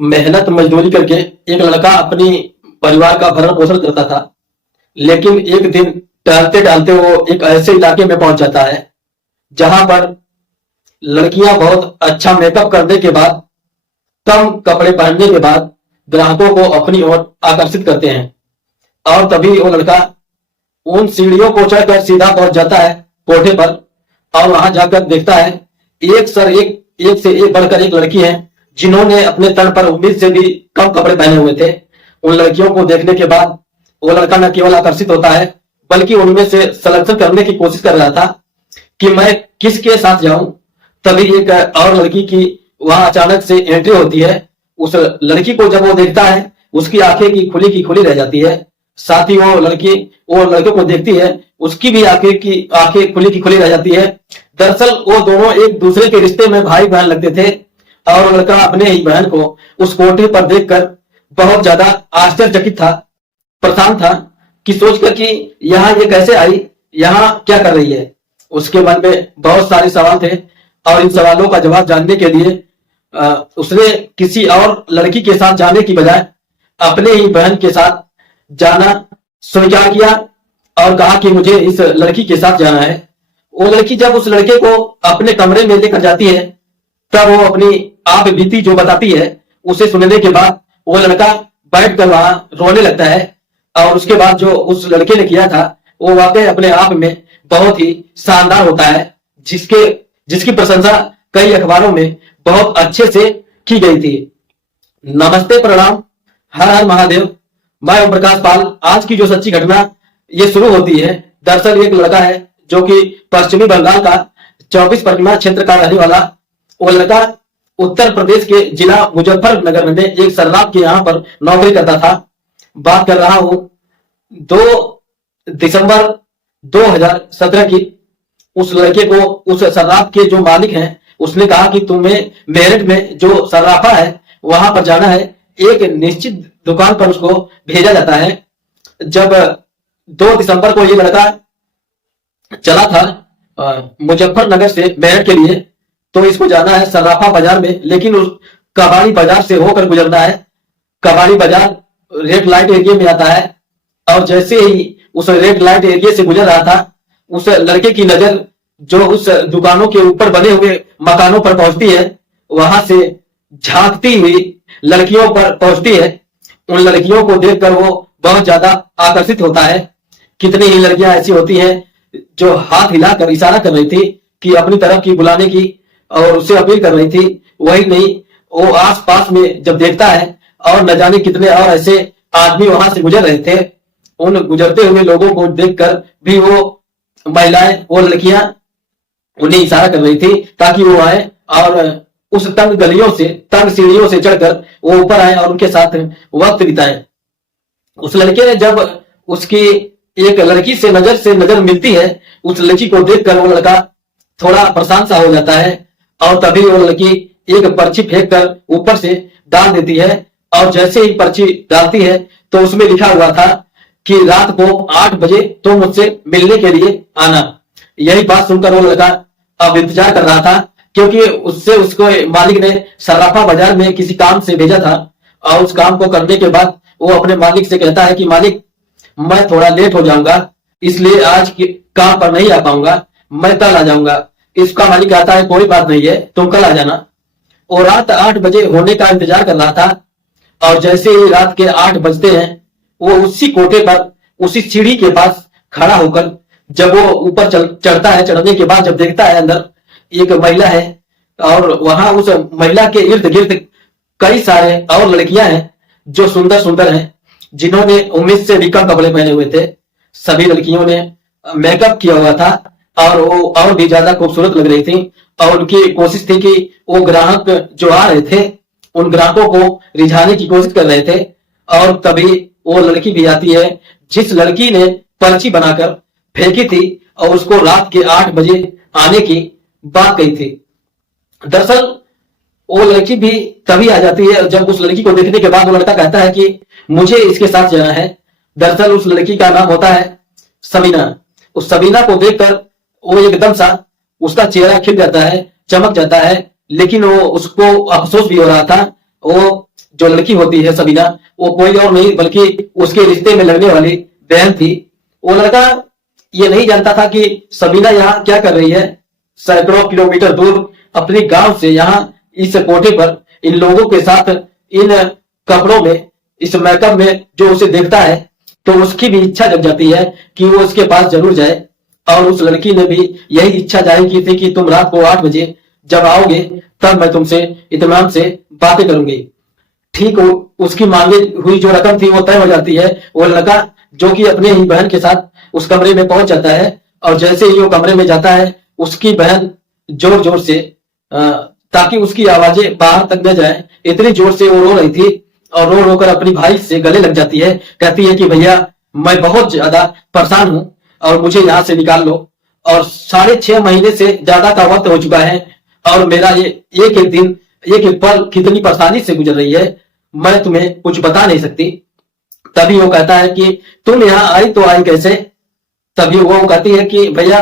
मेहनत मजदूरी करके एक लड़का अपनी परिवार का भरण पोषण करता था। लेकिन एक दिन टहलते टहलते वो एक ऐसे इलाके में पहुंच जाता है जहां पर लड़कियां बहुत अच्छा मेकअप करने के बाद, कम कपड़े पहनने के बाद ग्राहकों को अपनी ओर आकर्षित करते हैं। और तभी वो लड़का उन सीढ़ियों को चढ़कर सीधा पहुंच जाता है कोठे पर, और वहां जाकर देखता है एक से एक बढ़कर एक लड़की है जिन्होंने अपने तन पर उम्मीद से भी कम कपड़े पहने हुए थे। उन लड़कियों को देखने के बाद वो लड़का न केवल आकर्षित होता है बल्कि उनमें से सिलेक्शन करने की कोशिश कर रहा था कि मैं किसके साथ जाऊं। तभी एक और लड़की की वहां अचानक से एंट्री होती है। उस लड़की को जब वो देखता है उसकी आंखें की खुली रह जाती है। साथ ही वो लड़की वो लड़के को देखती है, उसकी भी आंखें खुली की खुली रह जाती है। दरअसल वो दोनों एक दूसरे के रिश्ते में भाई बहन लगते थे और वो लड़का अपने ही बहन को उस कोठे पर देखकर बहुत ज्यादा आश्चर्यचकित था, परेशान था कि सोचकर कि यहाँ ये कैसे आई, यहाँ क्या कर रही है। उसके मन में बहुत सारे सवाल थे और इन सवालों का जवाब जानने के लिए उसने किसी और लड़की के साथ जाने की बजाय अपने ही बहन के साथ जाना स्वीकार किया और कहा कि मुझे इस लड़की के साथ जाना है। वो लड़की जब उस लड़के को अपने कमरे में लेकर जाती है तब वो अपनी आप बीती जो बताती है उसे सुनने के बाद वो लड़का बैठकर वहां रोने लगता है। और उसके बाद जो उस लड़के ने किया था वो वाकई अपने आप में बहुत ही शानदार होता है, जिसकी प्रशंसा कई अखबारों में बहुत अच्छे से की गई थी। नमस्ते, प्रणाम, हर हर महादेव। मैं ओम प्रकाश पाल। आज की जो सच्ची घटना ये शुरू होती है, दरअसल एक लड़का है जो कि पश्चिमी बंगाल का 24 परगना क्षेत्र का रहने वाला। वो लड़का उत्तर प्रदेश के जिला मुजफ्फरनगर में एक सर्राफ के यहाँ पर नौकरी करता था। बात कर रहा हूं 2 दिसंबर 2017 की। उस लड़के को उस सर्राफ के जो मालिक हैं उसने कहा कि तुम्हें मेरठ में जो सर्राफा है वहां पर जाना है। एक निश्चित दुकान पर उसको भेजा जाता है। जब 2 दिसंबर को ये लड़का चला था मुजफ्फरनगर से मेरठ के लिए, तो इसको जाना है सर्राफा बाजार में, लेकिन उस कबाड़ी बाजार से होकर गुजरना है। कबाड़ी बाजार रेड लाइट एरिया में आता है और जैसे ही उस रेड लाइट एरिया से गुजर रहा था उस लड़के की नजर जो उस दुकानों के ऊपर बने हुए मकानों पर पहुंचती है, वहां से झांकती हुई लड़कियों पर पहुंचती है। उन लड़कियों को देखकर वो बहुत ज्यादा आकर्षित होता है। कितनी ही लड़कियां ऐसी होती हैं जो हाथ हिलाकर इशारा कर रही थी कि अपनी तरफ की बुलाने की और उससे अपील कर रही थी। वही नहीं, वो आस पास में जब देखता है और न जाने कितने और ऐसे आदमी वहां से गुजर रहे थे, उन गुजरते हुए लोगों को देखकर भी वो महिलाएं, वो लड़कियां उन्हें इशारा कर रही थी ताकि वो आए और उस तंग गलियों से, तंग सीढ़ियों से चढ़कर वो ऊपर आए और उनके साथ वक्त बिताए। उस लड़के ने जब उसकी एक लड़की से नजर मिलती है, उस लड़की को देखकर वो लड़का थोड़ा परेशान सा हो जाता है और तभी वो लड़की एक पर्ची फेंक कर ऊपर से डाल देती है। और जैसे ही पर्ची डालती है तो उसमें लिखा हुआ था कि रात को 8 बजे तो मुझसे मिलने के लिए आना। यही बात सुनकर वो लड़का अब इंतजार कर रहा था, क्योंकि उससे उसको मालिक ने सर्राफा बाजार में किसी काम से भेजा था और उस काम को करने के बाद वो अपने मालिक से कहता है कि मालिक, मैं थोड़ा लेट हो जाऊंगा, इसलिए आज काम पर नहीं आ पाऊंगा, मैं कल आ जाऊंगा। इसका मालिक कहता है कोई बात नहीं है, तुम कल आ जाना। और रात 8 बजे होने का इंतजार कर रहा था और जैसे ही रात के 8 बजते हैं वो उसी कोठे पर, उसी सीढ़ी के पास खड़ा होकर जब वो ऊपर चढ़ता है, चढ़ने के बाद जब देखता है अंदर एक महिला है और वहां उस महिला के इर्द गिर्द कई सारे और लड़कियां हैं जो सुंदर सुंदर हैं, जिन्होंने उम्मीद से भी कम कपड़े पहने हुए थे। सभी लड़कियों ने मेकअप किया हुआ था और वो और भी ज्यादा खूबसूरत लग रही थी और उनकी कोशिश थी कि वो ग्राहक जो आ रहे थे उन ग्राहकों को रिझाने की कोशिश कर रहे थे। और तभी वो लड़की भी आती है जिस लड़की ने पर्ची बनाकर फेंकी थी और उसको रात के 8 बजे आने की बात कही थी। दरअसल वो लड़की भी तभी आ जाती है जब उस लड़की को देखने के बाद वो लड़का कहता है कि मुझे इसके साथ जाना है। दरअसल उस लड़की का नाम होता है सबीना। उस सबीना को देखकर वो एकदम सा उसका चेहरा खिल जाता है, चमक जाता है, लेकिन वो उसको अफसोस भी हो रहा था। वो जो लड़की होती है सबीना, वो कोई और नहीं बल्कि उसके रिश्ते में लगने वाली बहन थी। वो लड़का ये नहीं जानता था कि सबीना यहाँ क्या कर रही है, सैकड़ों किलोमीटर दूर अपने गांव से यहाँ इस कोठे पर इन लोगों के साथ इन कपड़ों में, इस मेकअप में जो उसे देखता है तो उसकी भी इच्छा जग जाती है कि वो उसके पास जरूर जाए। और उस लड़की ने भी यही इच्छा जाहिर की थी कि तुम रात को 8 बजे जब आओगे तब मैं तुमसे इत्मीनान से बातें करूंगी। ठीक उसकी मांगी हुई जो रकम थी वो तय हो जाती है। वो लड़का जो कि अपने ही बहन के साथ उस कमरे में पहुंच जाता है और जैसे ही वो कमरे में जाता है उसकी बहन जोर जोर से ताकि उसकी आवाजें बाहर तक न जाए, इतनी जोर से वो रो रही थी और रो रोकर अपनी भाई से गले लग जाती है। कहती है कि भैया मैं बहुत ज्यादा परेशान हूं और मुझे यहाँ से निकाल लो, और 6.5 महीने से ज्यादा का वक्त हो चुका है और मेरा ये एक एक दिन एक एक पल कितनी परेशानी से गुजर रही है, मैं तुम्हें कुछ बता नहीं सकती। तभी वो कहता है कि तुम यहाँ आई तो आई कैसे? तभी वो कहती है कि भैया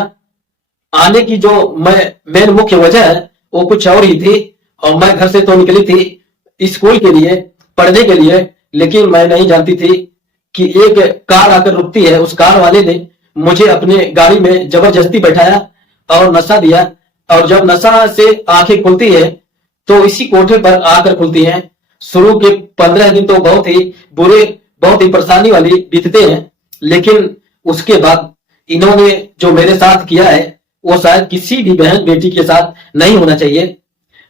आने की जो मेन मुख्य वजह है वो कुछ और ही थी, और मैं घर से तो निकली थी स्कूल के लिए, पढ़ने के लिए, लेकिन मैं नहीं जानती थी कि एक कार आकर रुकती है। उस कार वाले ने मुझे अपने गाड़ी में जबरदस्ती बैठाया और नशा दिया, और जब नशा से आंखें खुलती है तो इसी कोठे पर आकर खुलती हैं। शुरू के 15 दिन तो बहुत ही बुरे, बहुत ही परेशानी वाली बीतते हैं, लेकिन उसके बाद इन्होंने जो मेरे साथ किया है वो शायद किसी भी बहन बेटी के साथ नहीं होना चाहिए।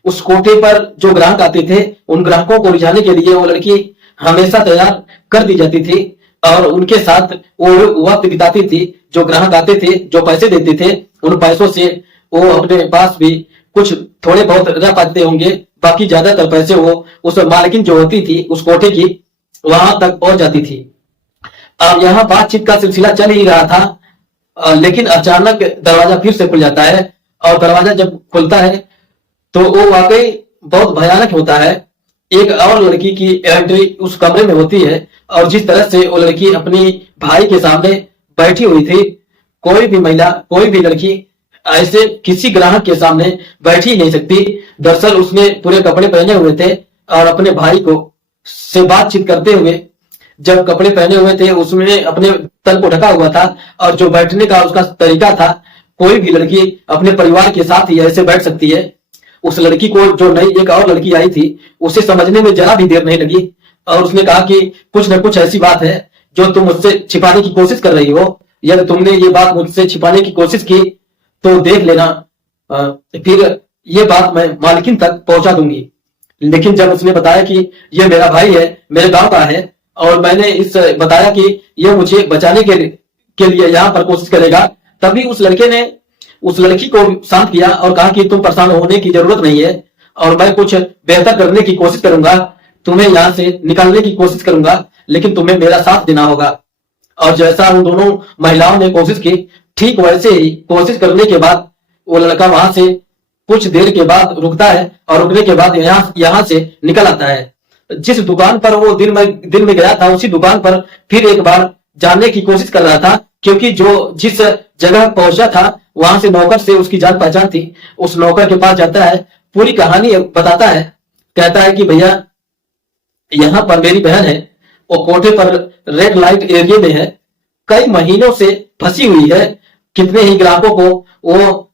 उस कोठे पर जो ग्राहक आते थे उन ग्राहकों को रिझाने के लिए वो लड़की हमेशा तैयार कर दी जाती थी और उनके साथ वो वक्त बिताती थी। जो ग्राहक आते थे, जो पैसे देते थे, उन पैसों से वो अपने पास भी कुछ थोड़े बहुत रह पाते होंगे, बाकी ज्यादातर पैसे वो उस मालकिन जो होती थी उस कोठे की वहां तक पहुंच जाती थी। अब यहाँ बातचीत का सिलसिला चल ही रहा था, लेकिन अचानक दरवाजा फिर से खुल जाता है, और दरवाजा जब खुलता है तो वो वाकई बहुत भयानक होता है। एक और लड़की की एंट्री उस कमरे में होती है, और जिस तरह से वो लड़की अपनी भाई के सामने बैठी हुई थी, कोई भी महिला, कोई भी लड़की ऐसे किसी ग्राहक के सामने बैठी ही नहीं सकती। दरअसल उसने पूरे कपड़े पहने हुए थे और अपने भाई को से बातचीत करते हुए, जब कपड़े पहने हुए थे उसने अपने तन को ढका हुआ था, और जो बैठने का उसका तरीका था, कोई भी लड़की अपने परिवार के साथ ही ऐसे बैठ सकती है। उस लड़की को, जो नई एक और लड़की आई थी, उसे समझने में जरा भी देर नहीं लगी, और उसने कहा कि कुछ न कुछ ऐसी बात है जो तुम मुझसे छिपाने की कोशिश कर रही हो। यदि तुमने ये बात मुझसे छिपाने की कोशिश की तो देख लेना, फिर ये बात मैं मालकिन तक पहुंचा दूंगी। लेकिन जब उसने बताया कि ये मेरा भाई है, मेरे गांव का है, और मैंने इस बताया कि ये मुझे बचाने के लिए यहाँ पर कोशिश करेगा, तभी उस लड़के ने उस लड़की को शांत किया और कहा कि तुम परेशान होने की जरूरत नहीं है, और मैं कुछ बेहतर करने की कोशिश करूंगा, तुम्हें यहाँ से निकालने की कोशिश करूंगा, लेकिन तुम्हें मेरा साथ देना होगा। और जैसा उन दोनों महिलाओं ने कोशिश की, ठीक वैसे ही कोशिश करने के बाद वो लड़का वहां से कुछ देर के बाद रुकता है, और रुकने के बाद यहाँ से निकल आता है। जिस दुकान पर वो दिन में गया था, उसी दुकान पर फिर एक बार जानने की कोशिश कर रहा था, क्योंकि जिस जगह पहुंचा था वहां से नौकर से उसकी जान पहचान थी। उस नौकर के पास जाता है, पूरी कहानी बताता है, कहता है कि भैया यहाँ पर मेरी बहन है, वो कोठे पर रेड लाइट एरिया में है, कई महीनों से फंसी हुई है, कितने ही ग्राहकों को वो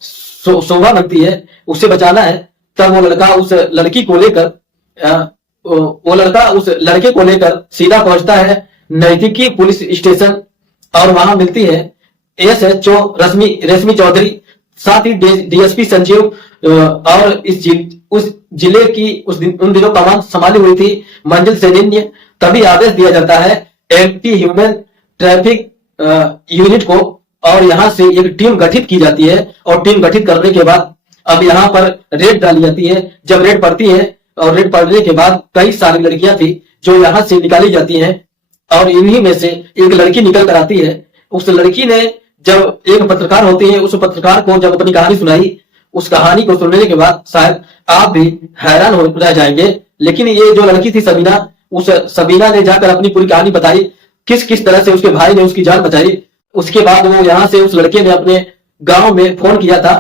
शोभा बनती है, उसे बचाना है। तब वो लड़का उस लड़की को लेकर उस लड़के को लेकर सीधा पहुंचता है नजदीकी पुलिस स्टेशन, और वहां मिलती है एसएचओ रश्मि चौधरी, साथ ही डीएसपी संजीव, और उस जिले की उन दिनों कमान संभाली हुई थी मंजिल सेनिन्य। तभी आदेश दिया जाता है एंटी ह्यूमन ट्रैफिक यूनिट को, और यहाँ से एक टीम गठित की जाती है, और टीम गठित करने के बाद अब यहाँ पर रेड डाली जाती है। जब रेड पड़ती है, और रेड पड़ने के बाद कई सारी लड़कियां थी जो यहाँ से निकाली जाती हैं, और इन्हीं में से एक लड़की निकल कर आती है। उस लड़की ने जब एक पत्रकार होती है, उस पत्रकार को जब अपनी कहानी सुनाई, उस कहानी को सुनने के बाद शायद आप भी हैरान हो रह जाएंगे। लेकिन ये जो लड़की थी सबीना, उस सबीना ने जाकर अपनी पूरी कहानी बताई, किस किस तरह से उसके भाई ने उसकी जान बचाई। उसके बाद वो यहाँ से उस लड़के ने अपने गांव में फोन किया था,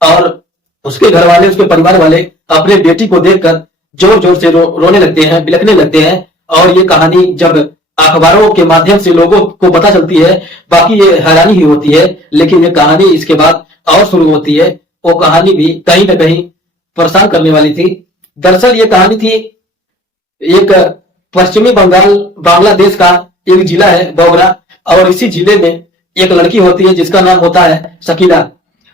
और उसके घर वाले, उसके परिवार वाले अपने बेटी को देखकर जोर जोर से रोने लगते हैं, बिलखने लगते हैं। और ये कहानी जब अखबारों के माध्यम से लोगों को पता चलती है, बाकी ये हैरानी ही होती है, लेकिन ये कहानी इसके बाद और शुरू होती है। वो कहानी भी कहीं ना कहीं परेशान करने वाली थी। दरअसल ये कहानी थी एक पश्चिमी बंगाल बांग्लादेश का एक जिला है बोगरा, और इसी जिले में एक लड़की होती है जिसका नाम होता है शकीला।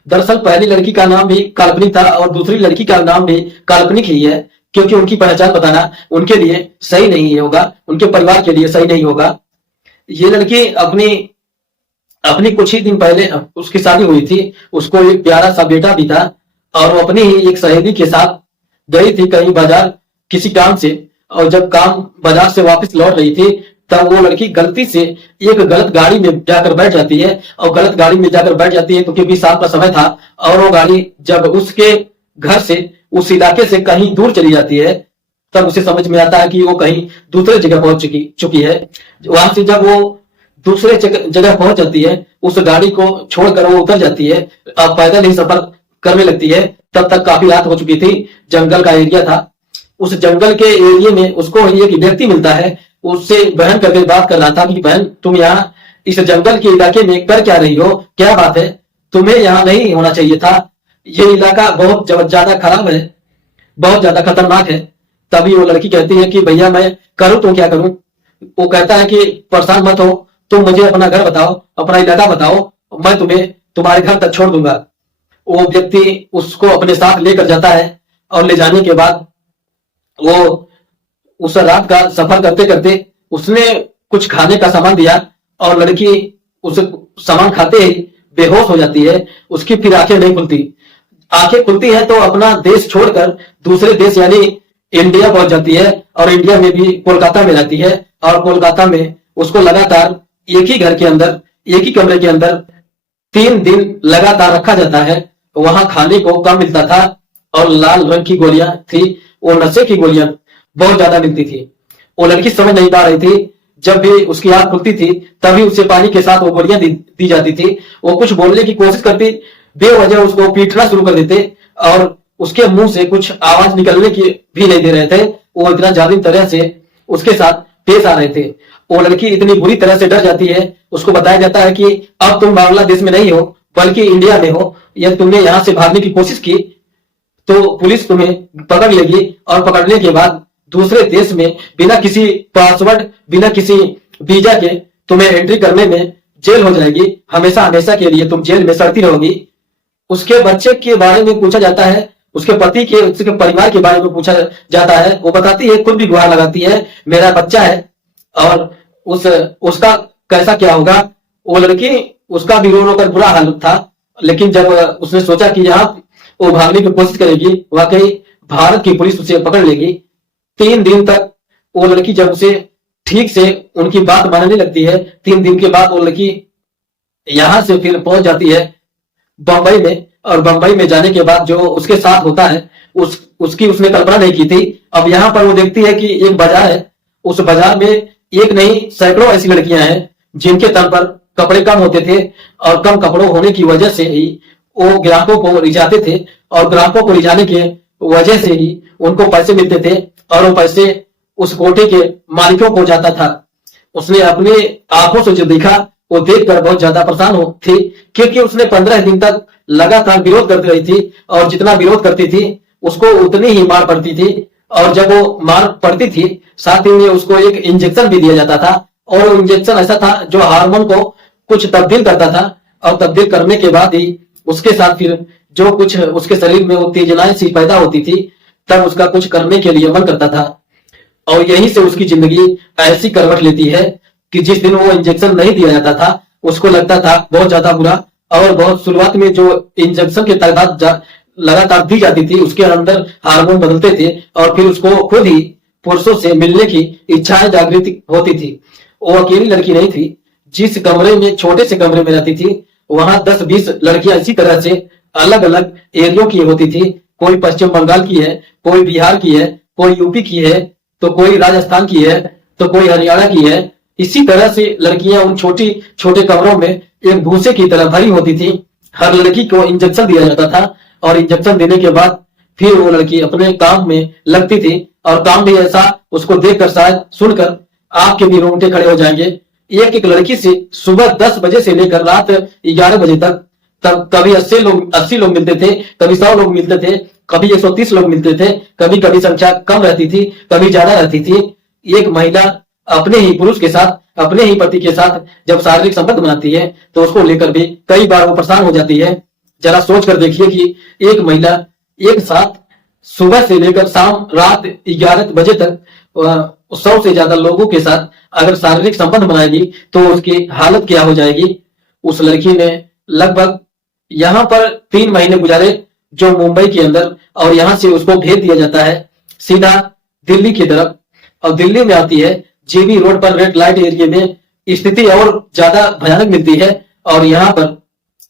दरअसल पहली लड़की का नाम भी काल्पनिक था और दूसरी लड़की का नाम भी काल्पनिक ही है, क्योंकि उनकी पहचान बताना उनके लिए सही नहीं होगा, उनके परिवार के लिए सही नहीं होगा। ये लड़की अपनी अपनी कुछ ही दिन पहले उसकी शादी हुई थी, उसको एक प्यारा सा बेटा भी था, और वो अपनी ही एक सहेली के साथ गई थी कहीं बाजार किसी काम से। और जब काम बाजार से वापस लौट रही थी, तब वो लड़की गलती से एक गलत गाड़ी में जाकर बैठ जाती है। और गलत गाड़ी में जाकर बैठ जाती है तो क्योंकि शाम का समय था, और वो गाड़ी जब उसके घर से, उस इलाके से कहीं दूर चली जाती है, तब उसे समझ में आता है कि वो कहीं दूसरे जगह पहुंच चुकी है। वहां से जब वो दूसरे जगह पहुंच जाती है, उस गाड़ी को छोड़कर वो उतर जाती है, अब पैदल ही सफर करने लगती है। तब तक काफी रात हो चुकी थी, जंगल का एरिया था। उस जंगल के एरिया में उसको एक व्यक्ति मिलता है, उससे बहन करके बात कर रहा था कि बहन, तुम यहाँ इस जंगल के इलाके में कर क्या रही हो, क्या बात है, तुम्हें यहाँ नहीं होना चाहिए था, ये इलाका बहुत ज्यादा खराब है, बहुत ज्यादा खतरनाक है। तभी वो लड़की कहती है कि भैया मैं करूं तो क्या करूं। वो कहता है कि परेशान मत हो, तुम मुझे अपना घर बताओ, अपना इलाका बताओ, मैं तुम्हें तुम्हारे घर तक छोड़ दूंगा। वो व्यक्ति उसको अपने साथ लेकर जाता है, और ले जाने के बाद वो उस रात का सफर करते करते उसने कुछ खाने का सामान दिया, और लड़की उस सामान खाते ही बेहोश हो जाती है। उसकी फिर आंखें नहीं खुलती। आंखें खुलती है तो अपना देश छोड़कर दूसरे देश यानी इंडिया पहुंच जाती है, और इंडिया में भी कोलकाता में रहती है। और कोलकाता में उसको लगातार एक ही घर के अंदर, एक ही कमरे के अंदर 3 दिन लगातार रखा जाता है। वहां खाने को कम मिलता था, और लाल रंग की गोलियां थी, वो नशे की गोलियां बहुत ज्यादा मिलती थी। वो लड़की समझ नहीं पा रही थी। जब भी उसकी आंख खुलती थी, तभी उसे पानी के साथ वो गोलियां दी जाती थी। वो कुछ बोलने की कोशिश करती, बेवजह उसको पीटना शुरू कर देते, और उसके मुंह से कुछ आवाज निकलने की भी नहीं दे रहे थे। वो इतना जालिम तरह से उसके साथ पेश आ रहे थे। वो लड़की इतनी बुरी तरह से डर जाती है। उसको बताया जाता है कि अब तुम बांग्लादेश में नहीं हो, बल्कि इंडिया में हो। यदि तुमने यहां से भागने की कोशिश की तो पुलिस तुम्हें पकड़ लेगी, और पकड़ने के बाद दूसरे देश में बिना किसी पासवर्ड, बिना किसी वीजा के तुम्हें एंट्री करने में जेल हो जाएगी। हमेशा हमेशा के लिए तुम जेल में सड़ती रहोगी। उसके बच्चे के बारे में पूछा जाता है, उसके पति के, उसके परिवार के बारे में पूछा जाता है। वो बताती है, खुद भी गुहार लगाती है, मेरा बच्चा है और उसका कैसा क्या होगा। वो लड़की, उसका भी रो रो कर बुरा हाल था, लेकिन जब उसने सोचा कि यहाँ वो भागने की कोशिश करेगी, वाकई भारत की पुलिस उसे पकड़ लेगी। 3 दिन तक वो लड़की जब उसे ठीक से उनकी बात मानने लगती है, 3 दिन के बाद वो लड़की यहां से फिर पहुंच जाती है बंबई में। और बंबई में जाने के बाद जो उसके साथ होता है, उसकी उसने कल्पना नहीं की थी। अब यहाँ पर वो देखती है कि एक बाजार है, उस बाजार में एक नहीं सैकड़ों ऐसी लड़कियां हैं जिनके तन पर कपड़े कम होते थे, और कम कपड़ों होने की वजह से ही वो ग्राहकों को रिझाते थे, और ग्राहकों को रिझाने के वजह से ही उनको पैसे मिलते थे, और वो पैसे उस कोठे के मालिकों को जाता था। उसने अपनी आंखों से जो देखा, वो देखकर बहुत ज्यादा परेशान हो थी, क्योंकि उसने 15 दिन तक लगातार विरोध करती रही थी, और जितना विरोध करती थी उसको उतनी ही मार पड़ती थी। और जब वो मार पड़ती थी, साथ ही में उसको एक इंजेक्शन भी दिया जाता था, और वो इंजेक्शन ऐसा था जो हार्मोन को कुछ तब्दील करता था, और तब्दील करने के बाद ही उसके साथ फिर जो कुछ उसके शरीर में उत्तेजनाएं सी पैदा होती थी, तब उसका कुछ करने के लिए मन करता था। और यहीं से उसकी जिंदगी ऐसी करवट लेती है कि जिस दिन वो इंजेक्शन नहीं दिया जाता था, उसको लगता था बहुत ज्यादा बुरा। और बहुत शुरुआत में जो इंजेक्शन की तादाद लगातार दी जाती थी, उसके अंदर हार्मोन बदलते थे, और फिर उसको खुद ही पुरुषों से मिलने की इच्छाएं जागृत होती थी। वो अकेली लड़की नहीं थी। जिस कमरे में, छोटे से कमरे में रहती थी, वहां 10-20 लड़कियां इसी तरह से अलग अलग एरियो की होती थी। कोई पश्चिम बंगाल की है, कोई बिहार की है, कोई यूपी की है, तो कोई राजस्थान की है, तो कोई हरियाणा की है। इसी तरह से लड़कियां उन छोटी छोटे कमरों में एक भूसे की तरह भरी होती थी। हर लड़की को इंजेक्शन दिया जाता था, और इंजेक्शन देने के बाद फिर वो लड़की अपने काम में लगती थी। और काम भी ऐसा, उसको देखकर शायद सुनकर आपके भी रोंगटे खड़े हो जाएंगे। एक एक लड़की से सुबह 10 बजे से लेकर रात 11 बजे तक, तब कभी 80 लोग मिलते थे, कभी 100 लोग मिलते थे, कभी 130 लोग मिलते थे, कभी कभी संख्या कम रहती थी, कभी ज्यादा रहती थी। एक महिला अपने ही पुरुष के साथ, अपने ही पति के साथ जब शारीरिक संबंध बनाती है तो उसको लेकर भी कई बार वो परेशान हो जाती है। जरा सोच कर देखिए कि एक महिला एक साथ सुबह से लेकर शाम रात 11 बजे तक 100 से ज्यादा लोगों के साथ अगर शारीरिक संबंध बनाएगी तो उसकी हालत क्या हो जाएगी। उस लड़की ने लगभग यहाँ पर 3 महीने गुजारे जो मुंबई के अंदर, और यहाँ से उसको भेज दिया जाता है सीधा दिल्ली की तरफ। और दिल्ली में आती है जीबी रोड पर रेड लाइट एरिया में स्थिति और ज्यादा भयानक मिलती है। और यहाँ पर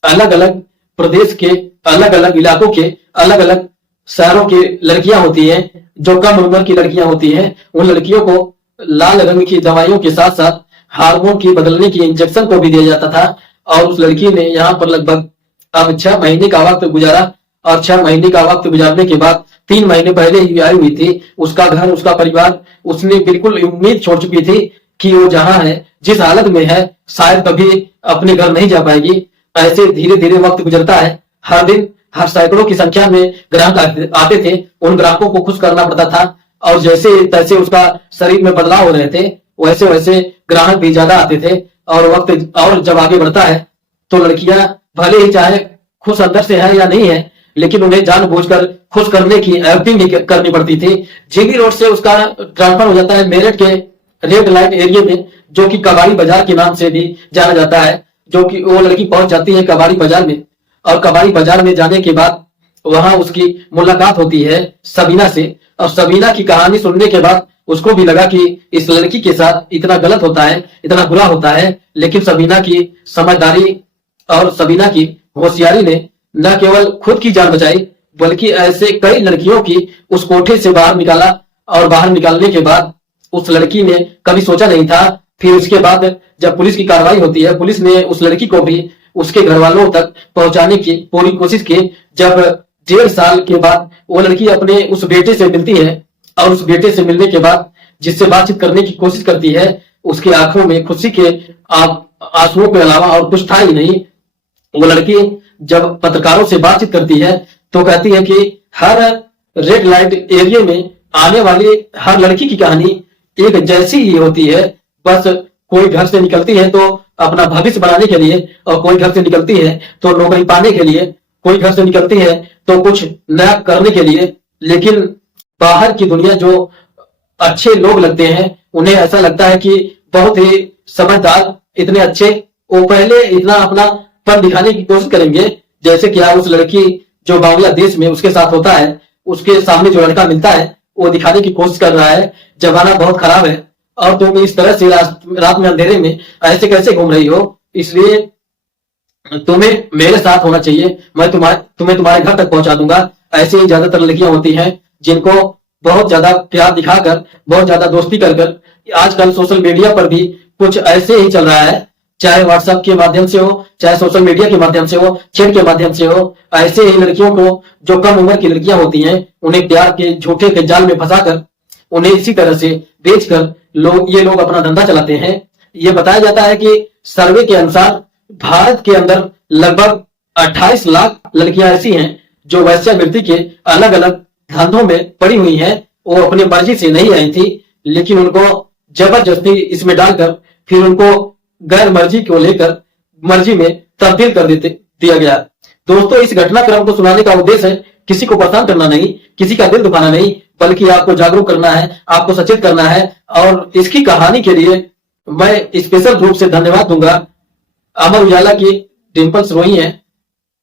अलग अलग प्रदेश के, अलग अलग इलाकों के, अलग अलग शहरों की लड़कियां होती हैं जो कम उम्र की लड़कियां होती हैं। उन लड़कियों को लाल रंग की दवाइयों के साथ साथ हार्मोन की बदलने की इंजेक्शन को भी दिया जाता था। और उस लड़की ने यहाँ पर लगभग अब 6 महीने का वक्त गुजारा। और 6 महीने का वक्त गुजारने के बाद 3 महीने पहले ही आई हुई थी। उसका घर, उसका परिवार, उसने बिल्कुल उम्मीद छोड़ चुकी थी कि वो जहां है, जिस हालत में है, शायद कभी अपने घर नहीं जा पाएगी। ऐसे धीरे धीरे वक्त गुजरता है। हर दिन हर सैकड़ों की संख्या में ग्राहक आते थे, उन ग्राहकों को खुश करना पड़ता था। और जैसे तैसे उसका शरीर में बदलाव हो रहे थे, वैसे वैसे ग्राहक भी ज्यादा आते थे। और वक्त और जब आगे बढ़ता है तो लड़कियां भले ही चाहे खुश अंदर से है या नहीं है, लेकिन उन्हें जानबूझकर खुश करने की एक्टिंग भी करनी पड़ती थी। जीबी रोड से उसका ट्रांसफर हो जाता है मेरठ के रेड लाइट एरिया में, जो कि कबाड़ी बाजार के नाम से भी जाना जाता है। जो कि वो लड़की पहुंच जाती है कबाड़ी बाजार में। और कबाड़ी बाजार में जाने के बाद वहां उसकी मुलाकात होती है सबीना से। और सबीना की कहानी सुनने के बाद उसको भी लगा कि इस लड़की के साथ इतना गलत होता है, इतना बुरा होता है। लेकिन सबीना की समझदारी और सबीना की होशियारी ने न केवल खुद की जान बचाई, बल्कि ऐसे कई लड़कियों की उस कोठे से बाहर निकाला। और बाहर निकालने के बाद उस लड़की ने कभी सोचा नहीं था। फिर उसके बाद जब पुलिस की कार्रवाई होती है, पुलिस ने उस लड़की को भी उसके घर वालों तक पहुंचाने की पूरी कोशिश की। जब 1.5 साल के बाद वो लड़की अपने उस बेटे से मिलती है, और उस बेटे से मिलने के बाद जिससे बातचीत करने की कोशिश करती है, उसकी आंखों में खुशी के आंसुओं के अलावा और कुछ था ही नहीं। वो लड़की जब पत्रकारों से बातचीत करती है तो कहती है कि हर रेड लाइट एरिया में आने वाली हर लड़की की कहानी एक जैसी ही होती है। बस कोई घर से निकलती है तो अपना भविष्य बनाने के लिए, और कोई घर से निकलती है तो नौकरी पाने के लिए, कोई घर से निकलती है तो कुछ नया करने के लिए। लेकिन बाहर की दुनिया जो अच्छे लोग लगते हैं, उन्हें ऐसा लगता है कि बहुत ही समझदार, इतने अच्छे, वो पहले इतना अपना पन दिखाने की कोशिश करेंगे जैसे कि उस लड़की जो बांग्लादेश में उसके साथ होता है, उसके सामने जो लड़का मिलता है वो दिखाने की कोशिश कर रहा है जमाना बहुत खराब है और तुम इस तरह से रात में अंधेरे में ऐसे कैसे घूम रही हो, इसलिए तुम्हें मेरे साथ होना चाहिए, मैं तुम्हें तुम्हारे घर तक पहुंचा दूंगा। ऐसे ही ज्यादातर लड़कियां होती हैं जिनको बहुत ज्यादा प्यार दिखाकर, बहुत ज्यादा दोस्ती कर कर, आजकल सोशल मीडिया पर भी कुछ ऐसे ही चल रहा है, चाहे व्हाट्सएप के माध्यम से हो, चाहे सोशल मीडिया के माध्यम से हो, चैट के माध्यम से हो, ऐसे ही लड़कियों को जो कम उम्र की लड़कियां होती हैं उन्हें प्यार के झूठे के जाल में फंसाकर उन्हें इसी तरह से बेचकर ये लोग अपना धंधा चलाते हैं। ये बताया जाता है कि सर्वे के अनुसार भारत के अंदर लगभग 28 लाख लड़कियां ऐसी हैं जो वैश्यावृत्ति के अलग अलग धंधों में पड़ी हुई हैं। वो अपनी मर्जी से नहीं आई थी, लेकिन उनको जबरदस्ती इसमें डालकर फिर उनको गैर मर्जी को लेकर मर्जी में तब्दील कर दिया गया। दोस्तों, इस घटनाक्रम को सुनाने का उद्देश्य है किसी को परेशान करना नहीं, किसी का दिल दुखाना नहीं, बल्कि आपको जागरूक करना है, आपको सचेत करना है। और इसकी कहानी के लिए मैं स्पेशल रूप से धन्यवाद दूंगा अमर उजाला की डिम्पल्स रोही हैं,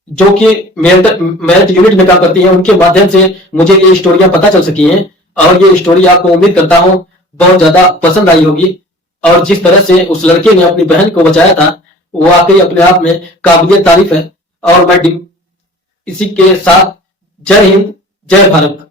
जो कि मेरिट यूनिट में काम करती हैं। उनके माध्यम से मुझे ये स्टोरियां पता चल सकी हैं और ये स्टोरी आपको उम्मीद करता हूं बहुत ज्यादा पसंद आई होगी। और जिस तरह से उस लड़के ने अपनी बहन को बचाया था वो वाकई अपने आप में काबिलियत तारीफ है। और मैं इसी के साथ जय हिंद, जय भारत।